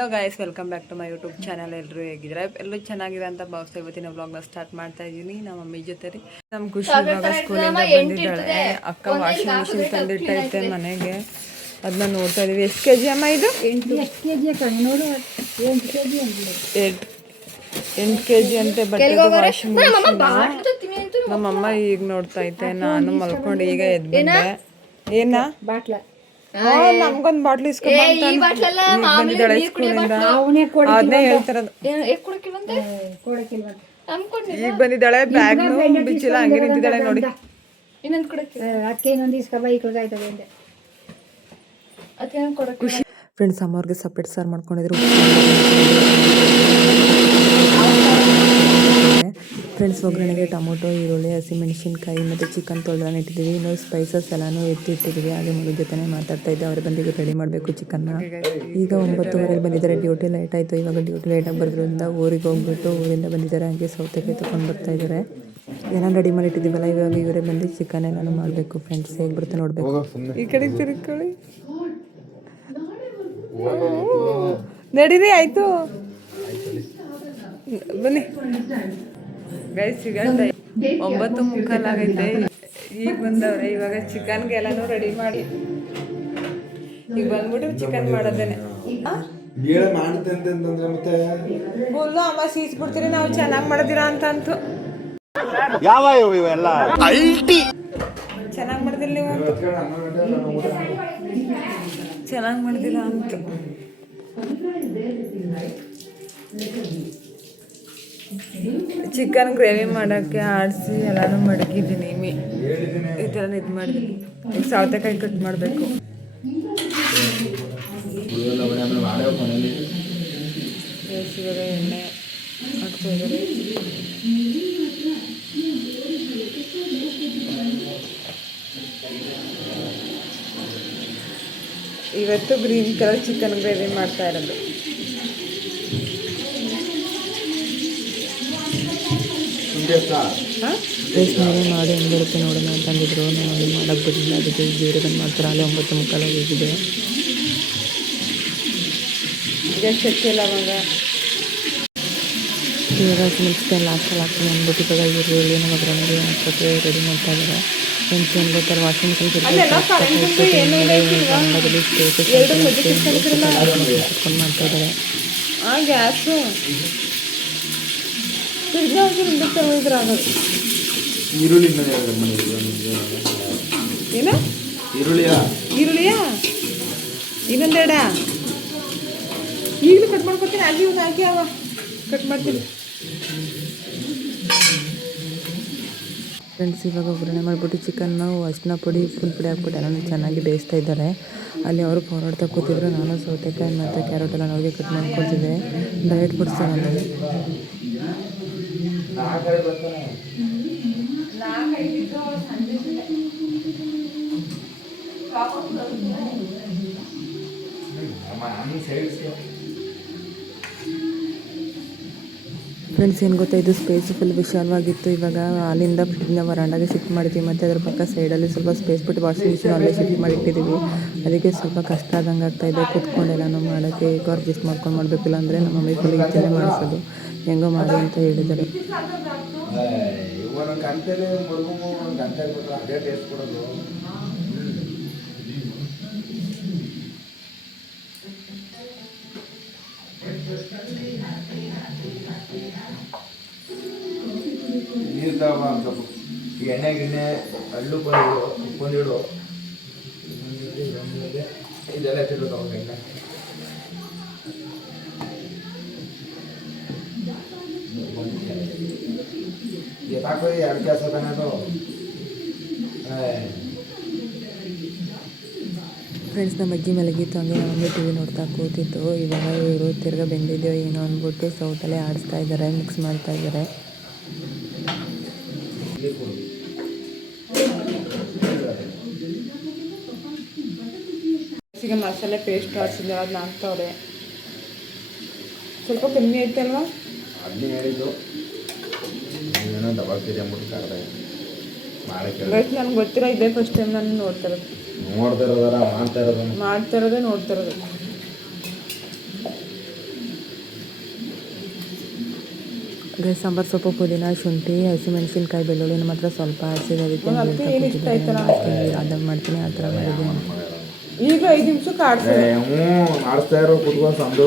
Hello guys, welcome back to my YouTube channel. ಎಲ್ಲರೂ ಹೇಗಿದ್ರೆ ಎಲ್ಲರೂ ಚೆನ್ನಾಗಿದೆ ಅಂತ ಭಾವಿಸ್ತಾ ಇವತ್ತಿನ ವ್ಲಾಗ್ನ ಸ್ಟಾರ್ಟ್ ಮಾಡ್ತಾ ಇದ್ದೀನಿ ನಮ್ಮ ಮಮ್ಮಿ ಜೊತೆ ರೀ. ನಮ್ಮ ಖುಷಿ ಇವಾಗ ಸ್ಕೂಲಿಂದ ಬಂದಿದ್ದಾಳೆ. ಅಕ್ಕ ವಾಷಿಂಗ್ ಮಿಷಿನ್ ತಂದಿಟ್ಟೈತೆ ಮನೆಗೆ, ಅದನ್ನ ನೋಡ್ತಾ ಇದೀವಿ. ಎಷ್ಟು ಕೆ ಜಿ ಅಮ್ಮ ಇದು? 8 ಕೆ ಜಿ ಅಂತೆ ಬಟ್ಟೆ ವಾಷಿಂಗ್ ಮಿಷಿನ್. ನಮ್ಮಮ್ಮ ಈಗ ನೋಡ್ತಾ ಐತೆ. ನಾನು ಮಲ್ಕೊಂಡು ಈಗ ಎದ್ದು ಬಂದೆ. ಏನ ನಮ್ಗೊಂದು ಬಾಟ್ಲಿ ಬಂದಿದ್ದಾಳೆ ಸ್ಕೂಲಿಂದ. ಅದನ್ನೇ ಹೇಳ್ತಿರೋದು. ಈಗ ಬಂದಿದ್ದಾಳೆ, ಬ್ಯಾಗ್ ಬಿಚ್ಚಿಲ್ಲ, ಹಂಗೆ ನಿಂತಿದ್ದಾಳೆ ನೋಡಿ. ಫ್ರೆಂಡ್ಸ್, ಅಮ್ಮವ್ರಿಗೆ ಸಪ್ರೇಟ್ ಸಾರು ಮಾಡ್ಕೊಂಡಿದ್ರು. ಫ್ರೆಂಡ್ಸ್, ಒಗ್ಗರಣೆಗೆ ಟೊಮೊಟೊ, ಈರುಳ್ಳಿ, ಹಸಿಮೆಣಸಿನ್ಕಾಯಿ ಮತ್ತು ಚಿಕನ್ ತೊಳೆದಾನೆ ಇಟ್ಟಿದ್ದೀವಿ. ಇನ್ನೂ ಸ್ಪೈಸಸ್ ಎಲ್ಲನೂ ಎತ್ತಿಟ್ಟಿದ್ದೀವಿ. ಹಾಗೆ ಮಗು ಜೊತೆ ಮಾತಾಡ್ತಾ ಇದ್ದೆ. ಅವ್ರ ಬಂದಿಗೆ ರೆಡಿ ಮಾಡಬೇಕು ಚಿಕನ್ನ. ಈಗ 9:30 ಬಂದಿದ್ದಾರೆ. ಡ್ಯೂಟಿ ಲೇಟ್ ಆಯಿತು. ಇವಾಗ ಡ್ಯೂಟಿ ಲೇಟಾಗಿ ಬರೋದ್ರಿಂದ ಊರಿಗೆ ಹೋಗ್ಬಿಟ್ಟು ಊರಿಂದ ಬಂದಿದ್ದಾರೆ. ಹಾಗೆ ಸೌತೆಕಾಯಿ ತೊಗೊಂಡು ಬರ್ತಾ ಇದ್ದಾರೆ. ಎಲ್ಲ ರೆಡಿ ಮಾಡಿ ಇಟ್ಟಿದ್ದೀವಲ್ಲ, ಇವಾಗ ಇವರೇ ಬಂದು ಚಿಕನ್ ಎಲ್ಲನೂ ಮಾಡಬೇಕು. ಫ್ರೆಂಡ್ಸ್, ಹೇಗೆ ಬರುತ್ತೆ ನೋಡಬೇಕು. ಈ ಕಡೆ ತಿರ್ಕೊಳ್ಳಿ, ನಡೀರಿ. ಆಯಿತು, ಬನ್ನಿ ಗೈಸ್. ಈಗ 9:45 ಆಗೈತೆ. ಈಗ ಬಂದವ್ರೆ. ಇವಾಗ ಚಿಕನ್ಗೆ ಎಲ್ಲನೂ ರೆಡಿ ಮಾಡಿ ಈಗ ಬಂದ್ಬಿಟ್ಟು ಚಿಕನ್ ಮಾಡೋದೇನೆ. ಫುಲ್ಲು ಅಮ್ಮ ಸೀಸ್ಬಿಡ್ತೀರಿ, ನಾವು ಚೆನ್ನಾಗಿ ಮಾಡೋದಿಲ್ಲ ಅಂತ ಅಂತು. ಚೆನ್ನಾಗಿ ಮಾಡ್ದಿಲ್ಲ ನೀವು ಅಂತ, ಚೆನ್ನಾಗಿ ಮಾಡ್ದಿಲ್ಲ ಅಂತ. ಚಿಕನ್ ಗ್ರೇವಿ ಮಾಡೋಕ್ಕೆ ಆಡಿಸಿ ಎಲ್ಲನೂ ಮಡಗಿದ್ದೀನಿ. ಈ ಥರ ಇದು ಮಾಡಿದ್ದೀನಿ. ಈಗ ಸೌತೆಕಾಯಿ ಕಟ್ ಮಾಡಬೇಕು. ಇವಾಗ ಎಣ್ಣೆ ಹಾಕ್ತಾಯಿದ್ದಾರೆ. ಇವತ್ತು ಗ್ರೀನ್ ಕಲರ್ ಚಿಕನ್ ಗ್ರೇವಿ ಮಾಡ್ತಾ ಇರೋದು. ಟೇಸ್ಟ್ ಮಾಡಿ ಹೆಂಗಿರುತ್ತೆ ನೋಡೋಣ ಅಂತಂದಿದ್ರು. ನಮ್ಮ ಮಮ್ಮಿ ಮಾಡೋಕ್ಕೆ ಬಿಡಲಿಲ್ಲ. ಅದಕ್ಕೆ ಬೇರೆ ಬಂದು ಮಾಡ್ತಾರೆ. ಅಲ್ಲಿ 9:45 ಹೋಗಿದೆ. ಈಗ ಚಕ್ಕೆ ಲವಂಗ ಇವಾಗ ಮಿಕ್ಸ್ಗೆ ಲಾಸ್ಟಲ್ಲಿ ಹಾಕ್ತೀನಿ ಅಂದ್ಬಿಟ್ಟು ಇವಾಗ ಈರುಳ್ಳಿ ನಮ್ಮ ಒಗ್ಗರಣೆಗೆ ಹಾಕೋಕ್ಕೆ ರೆಡಿ ಮಾಡ್ತಾ ಇದ್ದಾರೆ. ಫ್ರೆಂಡ್ಸ್, ಏನು ಗೊತ್ತಾರೆ, ವಾಷಿಂಗ್ ಮಿಷಿನ್ ಕುತ್ಕೊಂಡು ಮಾಡ್ತಾ ಇದ್ದಾರೆ. ಗ್ಯಾಸು ಈರುಳ್ಳಿಯಾ ಇನ್ನೊಂದೆರಡ ಈಗಲೂ ಕಟ್ ಮಾಡ್ಕೊತೀನಿ. ಅಲ್ಲಿ ಒಂದು ಹಾಕಿ ಅವ ಕಟ್ ಮಾಡ್ತೀನಿ. ಫ್ರೆಂಡ್ಸ್, ಇವಾಗ ಒಗ್ಗರಣೆ ಮಾಡಿಬಿಟ್ಟು ಚಿಕನ್ನು ಅರಿಶಿನ ಪುಡಿ, ಫುಲ್ ಪುಡಿ ಹಾಕ್ಬಿಟ್ಟು ಎಲ್ಲನೂ ಚೆನ್ನಾಗಿ ಬೇಯಿಸ್ತಾ ಇದ್ದಾರೆ. ಅಲ್ಲಿ ಅವರು ಹೊರಡ್ತಾ ಕೂತಿದ್ರು. ನಾನು ಸೌತೆಕಾಯಿ ಮತ್ತು ಕ್ಯಾರೆಟ್ ಎಲ್ಲ ಅವ್ರಿಗೆ ಕಟ್ ಮಾಡ್ಕೊಳ್ತಿದ್ದೆ. ಡಯಟ್ ಬಿಡಿಸ್ತಾ ನಾನು. ಫ್ರೆಂಡ್ಸ್, ಏನು ಗೊತ್ತಾ, ಇದು ಸ್ಪೇಸ್ ಫುಲ್ ವಿಶಾಲವಾಗಿತ್ತು. ಇವಾಗ ಅಲ್ಲಿಂದ ಫ್ರಿಡ್ಜ್ನ ವರಾಂಡಾಗೆ ಶಿಫ್ಟ್ ಮಾಡಿದ್ವಿ. ಮತ್ತು ಅದ್ರ ಪಕ್ಕ ಸೈಡಲ್ಲಿ ಸ್ವಲ್ಪ ಸ್ಪೇಸ್ ಬಿಟ್ಟು ವಾಷಿಂಗ್ ಮಿಷಿನ್ ಅಲ್ಲೇ ಶಿಫ್ಟ್ ಮಾಡಿಟ್ಟಿದ್ದೀವಿ. ಅದಕ್ಕೆ ಸ್ವಲ್ಪ ಕಷ್ಟ ಆದಂಗೆ ಆಗ್ತಾಯಿದೆ. ಕೂತ್ಕೊಂಡು ಎಲ್ಲನೂ ಮಾಡೋಕ್ಕೆ ಈಗ ಅಡ್ಜಸ್ಟ್ ಮಾಡ್ಕೊಂಡು ಮಾಡಬೇಕಿಲ್ಲ ಅಂದರೆ ನಮ್ಮ ಮಮ್ಮಿ ಫುಲ್ ಈಚೆಲ್ಲೇ ಮಾಡಿಸೋದು. ಹೆಂಗೋ ಮಾಡಿ ಅಂತ ಹೇಳಿದ್ದಾರೆ. ಎಣ್ಣೆ ಗಿಣ್ಣೆ ಹಳ್ಳು ಬಂದಿಡು ಉಪ್ಪೊಂದಿಡು ಇದೆಲ್ಲ ಎತ್ತಿರೋದು ಅವಾಗ ಎಣ್ಣೆ ಹಾಕೋದು 2 ಗ್ಯಾಸ್ ಅದು. ಫ್ರೆಂಡ್ಸ್, ನಮ್ಮ ಅಜ್ಜಿ ಮಲಗಿತ್ತು. ಹಂಗೆ ನಮಗೆ ಟಿ ವಿ ನೋಡ್ತಾ ಕೂತಿತ್ತು. ಇವಾಗ ಇವರು ತಿರ್ಗಾ ಬೆಂದಿದೆಯೋ ಏನೋ ಅಂದ್ಬಿಟ್ಟು ಸೌಟಲ್ಲೇ ಆಡಿಸ್ತಾ ಇದ್ದಾರೆ, ಮಿಕ್ಸ್ ಮಾಡ್ತಾ ಇದ್ದಾರೆ. ಈಗ ಮಸಾಲೆ ಪೇಸ್ಟ್ ಹಾಕ್ಸಿದ್ದೆ, ಅದನ್ನ ಹಾಕ್ತವ್ರೆ. ಸ್ವಲ್ಪ ಕಮ್ಮಿ ಐತಲ್ವಾ? ಅದನ್ನೇ ಹೇಳಿದ್ದು. ಏನೋ ಡಬಲ್ ಕೆ ಜಿ ಅಂದ್ಬಿಟ್ಟು ಕರೆದೆ ಮಾಡಕ್ಕೆ. ನನಗೆ ಗೊತ್ತಿರೋ ಇದೇ ಫಸ್ಟ್ ಟೈಮ್ ನಾನು ನೋಡ್ತಾ ಇರೋದು. ಮಾಡ್ತಾ ಇರೋದೇ ನೋಡ್ತಾ ಇರೋದು. ಸಾಂಬಾರು ಸೊಪ್ಪು ಪುದೀನ ಶುಂಠಿ ಹಸಿಮೆಣಸಿನ್ಕಾಯಿ ಬೆಳ್ಳುಳ್ಳಿ ಮಾತ್ರ ಸ್ವಲ್ಪ ಹಸಿದೆ ಅದಕ್ಕೆ ಅದನ್ನು ಮಾಡ್ತೀನಿ ಆ ಥರ ಮಾಡಿದ್ದೀನಿ. ಈಗ 5 ನಿಮಿಷಕ್ಕೆ ಆಡಿಸ್ತಾ ಇರೋ ಕುತ್ಕೊಂಡು ಸಂದು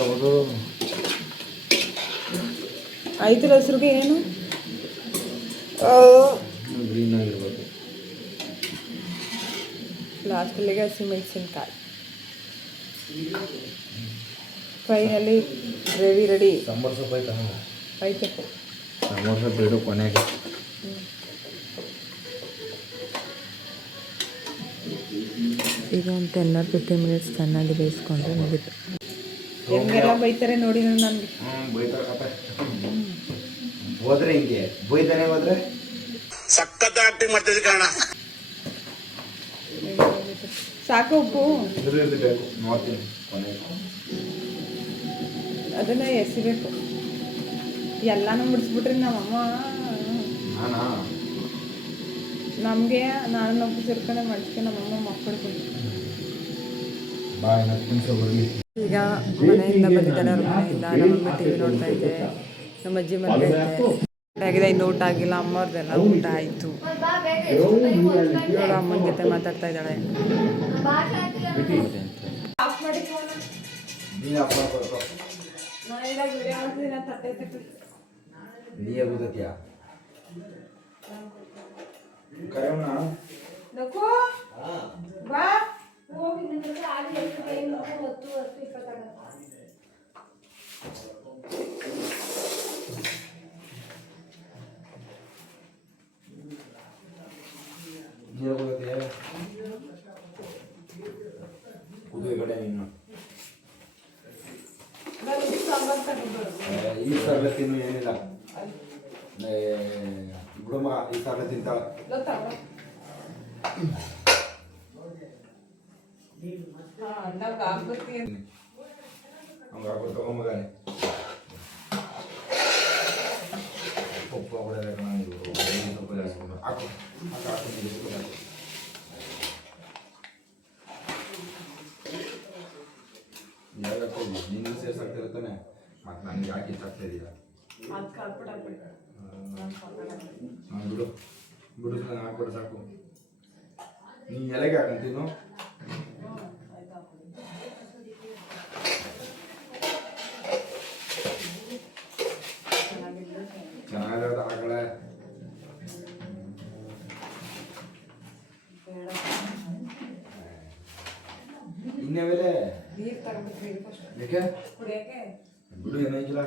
ಹೌದು ಐದರ ಹೆಸ್ರಿಗೆ ಏನು ಗ್ರೀನ್ ಆಗಿರ್ಬೇಕು. ಲಾಸ್ಟಲ್ಲಿಗೆ ಹಸಿಮೆಣಸಿನ್ಕಾಯಿ ಫ್ರೈನಲ್ಲಿ ಗ್ರೇವಿ ರೆಡಿ. ಸಾಂಬಾರು ಸೊಪ್ಪು ಆಯ್ತಾ? ಐತೆ ಸಾಂಬಾರು ಸೊಪ್ಪು ಇಡು ಕೊನೆಗೆ. ಈಗ ಒಂದು 10 or 15 ಮಿನಿಟ್ಸ್ ಚೆನ್ನಾಗಿ ಬೇಯಿಸ್ಕೊಂಡ್ರೆ ಮುಗಿತು. ಹೆಂಗೆಲ್ಲ ಬೈತಾರೆ ನೋಡಿ ನನಗೆ. ಬೈತಾರೆ ಹೋದ್ರೆ ಹಿಂಗೆ ಬೈತಾನೆ ಹೋದ್ರೆ ಸಖತ್ ಆಕ್ಟಿಂಗ್ ಮಾಡ್ತಿದ್ದೆ ಕಾರಣ. ಸಾಕು ಉಪ್ಪು ಬೇಕು ನೋಡ್ತೀನಿ ಕೊನೆಗೆ. ಅದನ್ನ ಎಸಿಬೇಕು. ಎಲ್ಲಾನು ಮುಡಿಸ್ಬಿಟ್ರಿ ನಮ್ಮಮ್ಮ. ನಾನಾ ನಮಗೆ ನಾನು ಒಬ್ಬ ಸೇರ್ಕೊಂಡೆ ಮಾಡಿಸ್ಕೆ ನಮ್ಮಮ್ಮ ಮಕ್ಕಳು. ಬಾಯ್ ನಿಮಿಷ ಹೋಗಿ. ಈಗ ಮನೆಯಿಂದ ಬಂದಿದ್ದಾರೆ ಅವ್ರ ಮನೆಯಿಂದ. ನಮ್ಮಮ್ಮ ಟಿ ವಿ ನೋಡ್ತಾ ಇದ್ದೆ, ನಮ್ಮ ಅಜ್ಜಿ ಮನೆ ಆಗಿದೆ, ಇನ್ನು ಊಟ ಆಗಿಲ್ಲ. ಅಮ್ಮವ್ರದ್ದೆಲ್ಲ ಊಟ ಆಯಿತು. ಇವಳು ಅಮ್ಮನ ಜೊತೆ ಮಾತಾಡ್ತಾ ಇದ್ದಾಳೆ. ನೀ ಆಗುತ್ತೀಯಾ ಕರೆಯೋಣ ಕುದು ಈ ಕಡೆ ನೀನು ಈ ಸರ್ಲೆ ತಿನ್ನು ಏನಿಲ್ಲ ಬಿಡುಮ ಈ ಸರ್ಲೆ ತಿಂತಾಳೆ. ಹಂಗೆ ಆಗ್ಬಿಟ್ಟು ತಗೊಂಬಗಾನೆ ಉಪ್ಪು ಹೊಡೆದಾಗ ಸ್ವಲ್ಪ ಜಾಸ್ತಿ ಹಾಕು ಯಾಕೋ ನಿನ್ನ ಸೇರ್ಸಾಕ್ತಿರುತ್ತಾನೆ ಮತ್ತು ನನಗೆ ಯಾಕೆ ಇಷ್ಟ ಆಗ್ತಾ ಇದೀಯ ಬಿಡು ಬಿಡು ಹಾಕ್ಬಿಡು ಸಾಕು. ನೀ ಎಲೆಗೆ ಹಾಕಂತೀನು ಚೆನ್ನಾಗಿರೋದು ಹಾಕಳೆ. ಇನ್ನೇವೇಲೆ ಯಾಕೆ ಬಿಡು ಏನಾಗಿಲ್ಲ.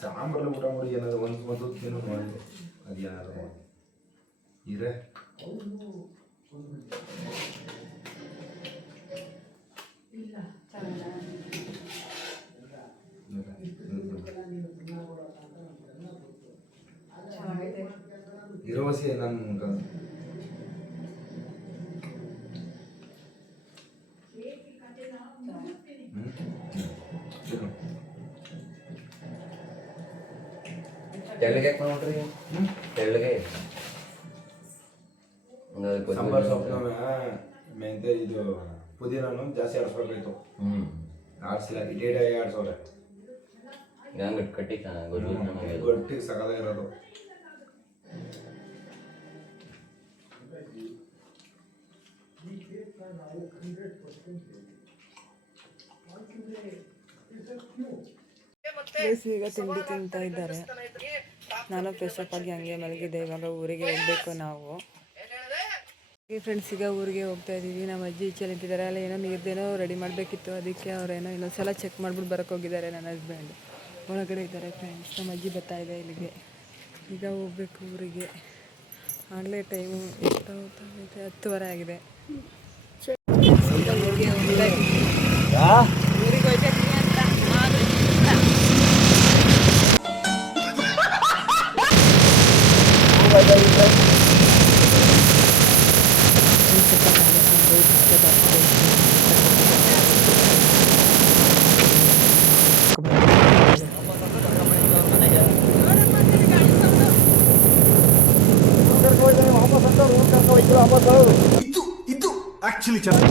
ಸಾಂಬಾರ್ಲ ಊಟ ಮಾಡಿ ಏನಾದ್ರು ಒಂದು ತಿನ್ನು ಮಾಡಿ ಅದು ಏನಾದ್ರು ಮಾಡಿ ಇರೇ ಇರೋವಸಿ ನಾನು ತೆಳ್ಳಗೆ ಯಾಕೆ ಮಾಡ್ರಿ? ತೆಳ್ಳಗೆ ಸಾಂಬಾರು ಸೊಪ್ಪು ಮೆಂತೆ ಇದು ಪುದೀನನು ಜಾಸ್ತಿ ಆಡಿಸ್ಬೇಕಾಯ್ತು. ಆಡಿಸಿಲ್ಲ ಇಡೀ ಆಡಿಸೋರೆ ಹಂಗೆ ಕಟ್ಟಿ ಗಟ್ಟಿಗೆ ಸಗದಾಗಿರೋದು. ಈಗ ತಿಂಡಿ ತಿಂತಾ ಇದ್ದಾರೆ. ನಾನು ಫ್ರೆಶ್ ಅಪ್ ಆಗಿ ಹಂಗೆ ಮಲಗಿದೆ. ಇವಾಗ ಊರಿಗೆ ಹೋಗ್ಬೇಕು ನಾವು. ಫ್ರೆಂಡ್ಸ್ ಈಗ ಊರಿಗೆ ಹೋಗ್ತಾ ಇದ್ದೀವಿ. ನಮ್ಮ ಅಜ್ಜಿ ಈಚೆ ನಿಂತಿದ್ದಾರೆ. ಅಲ್ಲಿ ಏನೋ ನೀರ್ದೇನೋ ರೆಡಿ ಮಾಡಬೇಕಿತ್ತು, ಅದಕ್ಕೆ ಅವರೇನೋ ಇನ್ನೊಂದ್ಸಲ ಚೆಕ್ ಮಾಡ್ಬಿಟ್ಟು ಬರೋಕ್ಕೆ ಹೋಗಿದ್ದಾರೆ. ನನ್ನ ಹಸ್ಬೆಂಡ್ ಒಳಗಡೆ ಇದ್ದಾರೆ. ಫ್ರೆಂಡ್ಸ್ ನಮ್ಮ ಅಜ್ಜಿ ಬರ್ತಾ ಇದೆ ಇಲ್ಲಿಗೆ. ಈಗ ಹೋಗ್ಬೇಕು ಊರಿಗೆ. ಆಗಲೇ ಟೈಮು ಎಷ್ಟು ಹೊತ್ತಾಗೈತೆ? 10:15 ಆಗಿದೆ. ಈಗ ಊರಿಗೆ ಹೋಗ್ತಾ ಇದ್ದೀವಿ. ಊರಿಗೆ ಹೋಗ್ತಾ ಇದ್ದೀವಿ ಅಂತ ವಾಪಸ್ ಆಕ್ಚುಲಿ ಚೆನ್ನಾಗಿ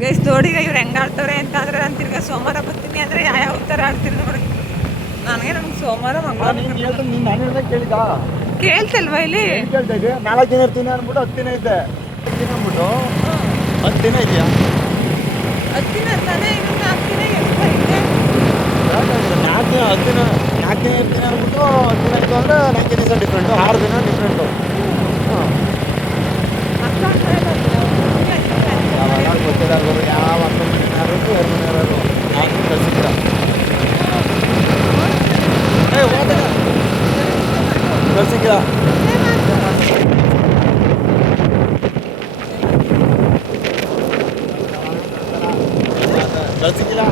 ಗೈಸ್ ನೋಡಿ ಇವ್ರು ಹೆಂಗೆ ಆಡ್ತವ್ರೆ ಅಂತ ಅಂದ್ರೆ ನಾನು ತಿರ್ಗಾ ಸೋಮವಾರ ಬರ್ತೀನಿ ಅಂದರೆ ಯಾವ ಥರ ಆಡ್ತೀನಿ ನೋಡಿ. ನನಗೆ ನಮ್ಗೆ ಸೋಮವಾರ ಮಂಗಳವಾರ ಕೇಳ್ತಲ್ವಾ ಇಲ್ಲಿ ಕೇಳ್ತಾ ಇದ್ದೆ 4 ದಿನ ಇರ್ತೀನಿ ಅಂದ್ಬಿಟ್ಟು 10 ದಿನ ಇದ್ದೆ 10 ದಿನ ಅಂದ್ಬಿಟ್ಟು 10 ದಿನ ಇದೆಯಾ 10 ದಿನ ತಾನೇ ಇನ್ನು 4 ದಿನ ಎಷ್ಟು ಐತೆ 4 ದಿನ 4 ದಿನ ಇರ್ತೀನಿ ಅಂದ್ಬಿಟ್ಟು 10 ದಿನ ಇತ್ತು ಅಂದರೆ 4 ದಿವಸ ಡಿಫ್ರೆಂಟು 6 ದಿನ ಡಿಫ್ರೆಂಟು ಹಾಂ ಅರ್ಥ ಆಗ್ತಾ ಇಲ್ಲ ಯಾವಾಗ ಗೊತ್ತಿಲ್ಲ ಯಾವ 10 ಮನೆಯವರು 2 ಮನೆಯವರು ನಾನು ಕಳಿಸಿದ್ರ ಕಳಿಸಿದ್ರ ಕಳಿಸಿದ್ದಿಲ್ಲ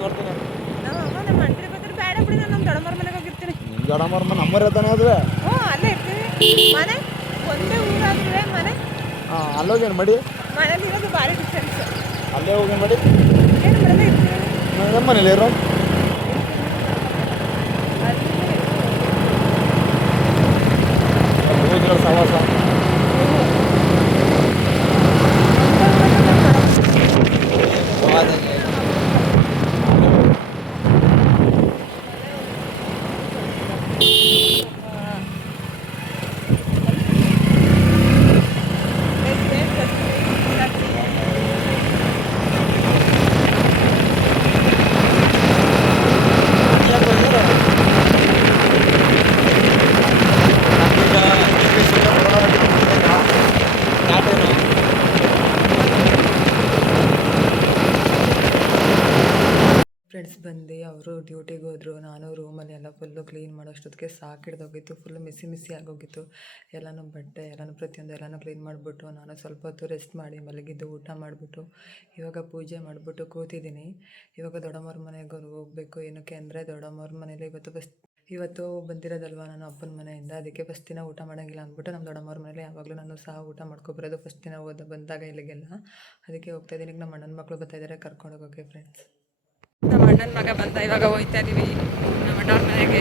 ನೋಡ್ತೀನಿ ನಮ್ಮ ಅಂಟ್ರಿ ಬಂದ್ರೆ ಬೇಡ ಬಿಡಿ ನಾನು ನಮ್ಮ ದೊಡ್ಡಮ್ಮರ ಮನೆಗೆ ಹೋಗಿರ್ತೀನಿ. ನಿಮ್ಮ ದೊಡ್ಡಮ್ಮರ ನಮ್ಮರ ತಾನೇ ಅದುವೆ ಹ್ಞೂ ಅಲ್ಲೇ ಇರ್ತೀವಿ ಮನೆ ಒಂದೇ ಊರಾಗಿದ್ರೆ ಮನೆ ಹಾಂ ಅಲ್ಲೋಗೇನು ಮಾಡಿ ಮನೇಲಿ ಇರೋದು ಭಾರಿ ಡಿಫ್ರೆನ್ಸ್. ಅಲ್ಲೇ ಹೋಗೇನು ಮಾಡಿ ಏನು ಮಾಡಲ್ಲ ಇರ್ತೀವಿ ನಮ್ಮ ಮನೇಲಿ ಇರೋ ರೋಜ್ಗಳ ಸವಾಸ ಫ್ರೆಂಡ್ಸ್ ಬಂದು ಅವರು ಡ್ಯೂಟಿಗೆ ಹೋದರು. ನಾನು ರೂಮಲ್ಲಿ ಎಲ್ಲ ಫುಲ್ಲು ಕ್ಲೀನ್ ಮಾಡೋಷ್ಟೊತ್ತಿಗೆ ಸಾಕಿಡ್ದೋಗಿತ್ತು. ಫುಲ್ಲು ಮಿಸಿ ಆಗೋಗಿತ್ತು. ಎಲ್ಲನೂ ಬಟ್ಟೆ ಎಲ್ಲನೂ ಪ್ರತಿಯೊಂದು ಎಲ್ಲನೂ ಕ್ಲೀನ್ ಮಾಡಿಬಿಟ್ಟು ನಾನು ಸ್ವಲ್ಪ ಹೊತ್ತು ರೆಸ್ಟ್ ಮಾಡಿ ಮಲಗಿದ್ದು ಊಟ ಮಾಡಿಬಿಟ್ಟು ಇವಾಗ ಪೂಜೆ ಮಾಡಿಬಿಟ್ಟು ಕೂತಿದ್ದೀನಿ. ಇವಾಗ ದೊಡ್ಡಮ್ಮವ್ರ ಮನೆಗೆ ಹೋಗಬೇಕು. ಏನಕ್ಕೆ ಅಂದರೆ ದೊಡ್ಡಮ್ಮವ್ರ ಮನೇಲಿ ಇವತ್ತು ಬಂದಿರೋದಲ್ವ ನಾನು ಅಪ್ಪನ ಮನೆಯಿಂದ, ಅದಕ್ಕೆ ಫಸ್ಟ್ ದಿನ ಊಟ ಮಾಡೋಂಗಿಲ್ಲ ಅಂದ್ಬಿಟ್ಟು ನಮ್ಮ ದೊಡ್ಡಮ್ಮವ್ರ ಮನೇಲಿ ಯಾವಾಗಲೂ ನಾನು ಸಹ ಊಟ ಮಾಡ್ಕೊಬರೋದು ಫಸ್ಟ್ ದಿನ ಬಂದಾಗ ಇಲ್ಲಿಗೆಲ್ಲ. ಅದಕ್ಕೆ ಹೋಗ್ತಾಯಿದ್ದೀನಿ. ಈಗ ನಮ್ಮ ಅಣ್ಣನ ಮಕ್ಕಳು ಬರ್ತಾಯಿದ್ದಾರೆ ಕರ್ಕೊಂಡು ಹೋಗೋಕ್ಕೆ ಫ್ರೆಂಡ್ಸ್. ನಮ್ಮ ಅಣ್ಣನ ಮಗ ಬಂದ, ಇವಾಗ ಹೋಗ್ತಾ ಇದೀವಿ ನಮ್ಮ ಅಣ್ಣವ್ರ ಮನೆಗೆ.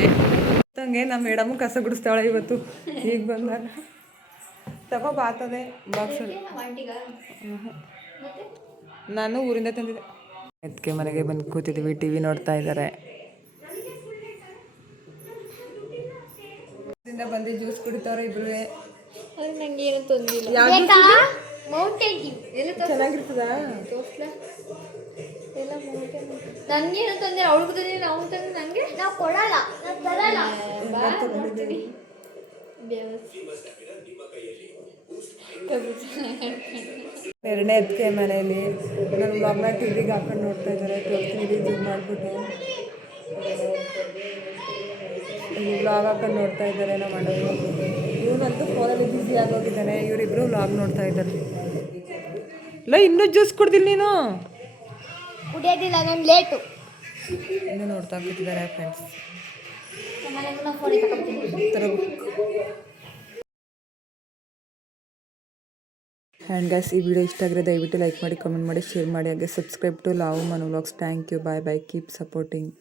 ತಂಗೆ ನಮ್ಮ ಮೇಡಮು ಕಸ ಗುಡಿಸ್ತಾಳೆ ಇವತ್ತು. ಈಗ ಬಂದಾಗ ತಗೋ ಬಾತದೆ ಬಾಕ್ಸಲ್ಲಿ. ನಾನು ಊರಿಂದ ತಂದಿದ್ದೆ. ಅದಕ್ಕೆ ಮನೆಗೆ ಬಂದು ಕೂತಿದ್ದೀವಿ. ಟಿ ವಿ ನೋಡ್ತಾ ಇದ್ದಾರೆ. ಬಂದು ಜ್ಯೂಸ್ ಕುಡಿತಾವ್ರೆ ಇಬ್ರು. ನಂಗೆ ಏನು ತೊಂದಿಲ್ಲ ಮೌಂಟೇನ್ ಡ್ಯೂ ಎಲ್ಲ ಚೆನ್ನಾಗಿರ್ತದಾ? ಎಲ್ಲ ಮೌಂಟೇನ್ ನನಗೇನು ತೊಂದರೆ ಅವಳಿಗೂ ತೊಂದರೆ ನಾವು ತಂದ್ರೆ ನನಗೆ ನಾವು ಕೊಡಲ್ಲ ನಾವು ತರಲ್ಲ ನೋಡ್ತೀವಿ ಎರಡನೇ ಅದಕ್ಕೆ ಮನೆಯಲ್ಲಿ ನನ್ನ ಮಗನ ಟಿ ವಿಗೆ ಹಾಕೊಂಡು ನೋಡ್ತಾ ಇದ್ದಾರೆ. ತೋರಿಸ್ತೀನಿ ಝೂಮ್ ಮಾಡಿಬಿಟ್ಟು ವ್ಲಾಗ್ ಹಾಕೊಂಡು ನೋಡ್ತಾ ಇದ್ದಾರೆ ನಮ್ಮ ಅಣ್ಣವರು. ಇವನಂತೂ ಫೋನಲ್ಲಿ ಬ್ಯುಸಿ ಆಗೋಗಿದ್ದಾನೆ. ಇವರಿಬ್ಬರು ವ್ಲಾಗ್ ನೋಡ್ತಾ ಇದ್ದಾರೆ. ಇಲ್ಲ ಇನ್ನೂ ಜ್ಯೂಸ್ ಕುಡ್ದಿಲ್ಲ ನೀನು? ಕುಡಿಯೋದಿಲ್ಲ ನಾನು ಲೇಟು ಇನ್ನೂ ನೋಡ್ತಾ ಕೂತಿದ್ದಾರೆ ಫ್ರೆಂಡ್ಸ್. ಮನೆಗೂ ನಾವು ಫೋನಿಗೆ ತಗೊಳ್ತೀನಿ. ಆ್ಯಂಡ್ ಗೈಸ್, ಈ ವಿಡಿಯೋ ಇಷ್ಟ ಆಗಿದ್ರೆ ದಯವಿಟ್ಟು ಲೈಕ್ ಮಾಡಿ, ಕಮೆಂಟ್ ಮಾಡಿ, ಶೇರ್ ಮಾಡಿ, ಹಾಗೆ subscribe to Lavu Manu vlogs. Thank you. Bye bye. Keep supporting.